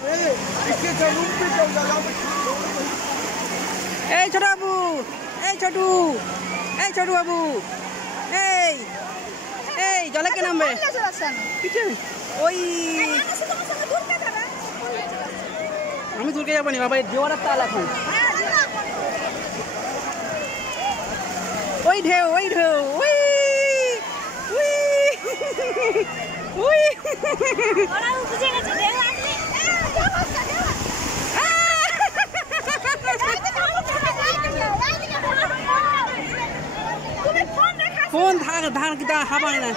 এই ছোট বাবু, এই ছোটু, এই ছোটু বাবু, এই এই জলে কে নামবে? ওই আমি তুলকে যাবো নি বাবা, জোয়ারের তাল এখন। ওই ঢেউ, ওই ঢেউ, ওই ওই ফোন ধান ধান কি হাবা না।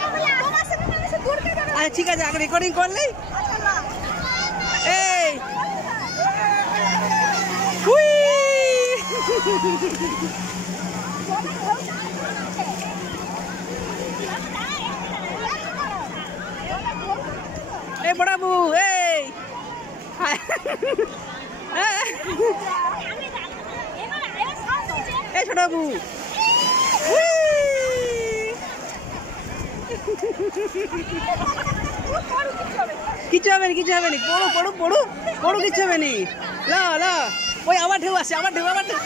আচ্ছা ঠিক আছে, আগে রেকর্ডিং করলেই। এই এই বড়াবু, এই এই ছোট বাবু, কিছু হবে না, কিছু হবে না, পড়ু পড়ু পড়ু পড়ু, কিছু হবে না। ল ল, ওই আবার ঢেউ আসে, আবার ঢেউ, আবার ঢেউ।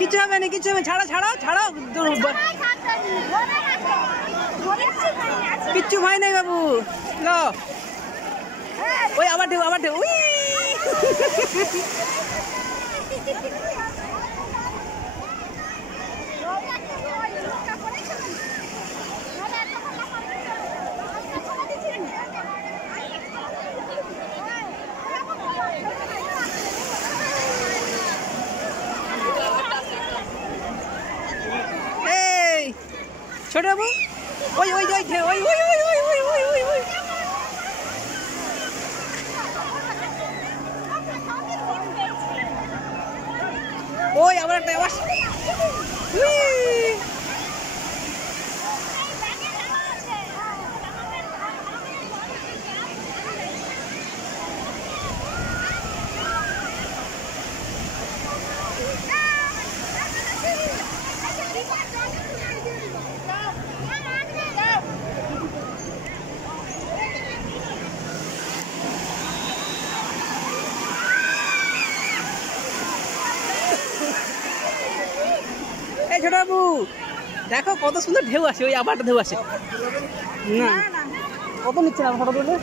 কিছু হবে না, কিছু হবে, ছাড়াও ছাড়াও ছাড়াও, কিচ্ছু ভয় নাই বাবু। ল, ওই আবার ঢেউ, আবার ঢেউ। ছোট বাবু, ওই ওই ওই ওই ওই ওই ওই ওই ওই ওই ওই ওই আবার একটা আওয়াজ। ছোট বাবু দেখো কত সুন্দর ঢেউ আসে, ওই আবার ঢেউ আসে না। কত নিচ্ছে না ফটো তুললে?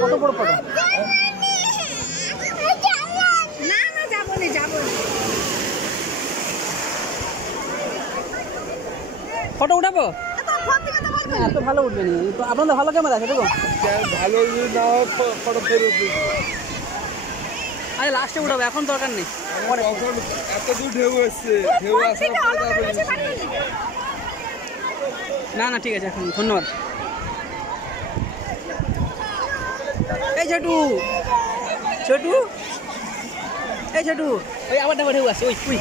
কত বড় ফটো? ফটো উঠাবো? এত ভালো উঠবে নি, আপনাদের ভালো ক্যামেরা আছে দেখো। ভালো ফটো ফেরত। আরে লাস্টে উঠাবো, এখন দরকার নেই। এত দূর ঢেউ আসছে, ঢেউ আসার না না ঠিক আছে, এখন ধন্যবাদ। এই ছোটু, ছোটু, এই ছোটু, ওই আবার ঢেউ আসছে, ওই ওই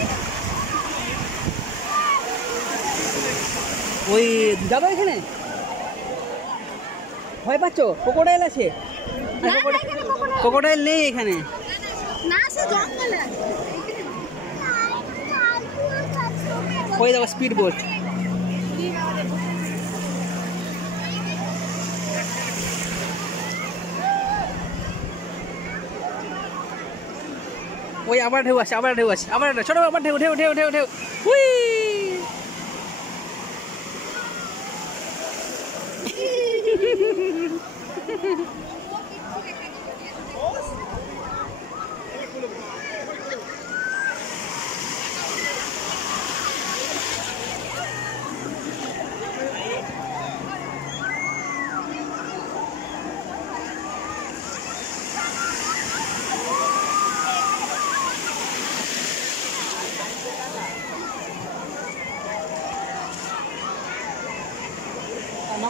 ওই যাবো এখানে। ভয় পাচ্ছ? ক্রোকোডাইল আছে? ক্রোকোডাইল নেই এখানে। ওই দেখো স্পিড বোট। ওই আবার ঢেউ আসে, আবার ঢেউ আসে, আবার ছোট আবার ঢেউ ঢেউ ঢেউ ঢেউ ঢেউ। হুই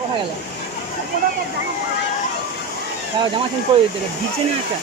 কোথায় গেল? জামা চেঞ্জ করে দিতে দিচ্ছে না একটা।